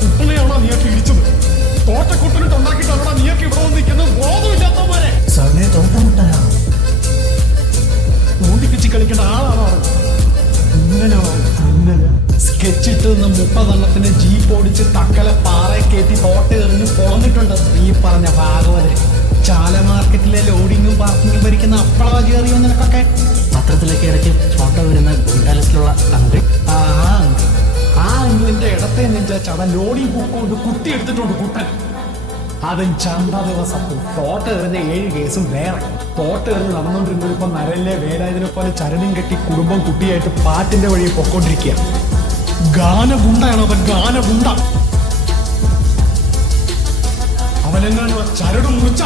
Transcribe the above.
കുട്ടനെയാണോ നീയൊക്കെ ഇടിച്ചത്? തോട്ടക്കുട്ടനിട്ട് ഉണ്ടാക്കിയിട്ടാണോ നീയൊക്കെ ഇവിടെ വന്ന് നിൽക്കുന്നത്? ബോധമില്ലാത്തവന്മാരെ ൂണ്ടിക്കിച്ച് കളിക്കേണ്ട ആളാണോ? സ്കെച്ചിട്ട് നിന്ന് 30 എണ്ണത്തിന് ജീപ്പ് ഓടിച്ച് തക്കല പാറയെ കയറ്റി തോട്ട എറിഞ്ഞ് പോന്നിട്ടുണ്ട് നീ പറഞ്ഞ ഭാഗവതരെ. ചാല മാർക്കറ്റിലെ ലോഡിങ്ങും പാർക്കിങ്ങും ഭരിക്കുന്ന അപ്പളവാജി അറിയോ നിനക്കൊക്കെ? പത്രത്തിലൊക്കെ ഇടയ്ക്ക് ഫോട്ടോ വരുന്ന ഗുണ്ടാലിസ്റ്റിലുള്ള അങ്കിൾ. ആ അങ്കിളിന്റെ ഇടത്തെ നെഞ്ച ചട ലോഡിങ് പൂക്കൊണ്ട് കുത്തി എടുത്തിട്ടുണ്ട് കുട്ടൻ. അതും ചന്ത ദിവസം തോട്ട എറിഞ്ഞ 7 കേസും വേറെ. തോട്ട എറിഞ്ഞ് നടന്നുകൊണ്ടിരുന്നത് ഇപ്പൊ നരലിലെ വേലായതിനെ പോലെ ചരടും കെട്ടി കുടുംബം കുട്ടിയായിട്ട് പാറ്റിന്റെ വഴി പൊക്കോണ്ടിരിക്കുക. ഗാനഗുണ്ടയാണോ അവൻ? ഗാനഗുണ്ട. അവനെങ്ങാനും ചരട് മുറിച്ച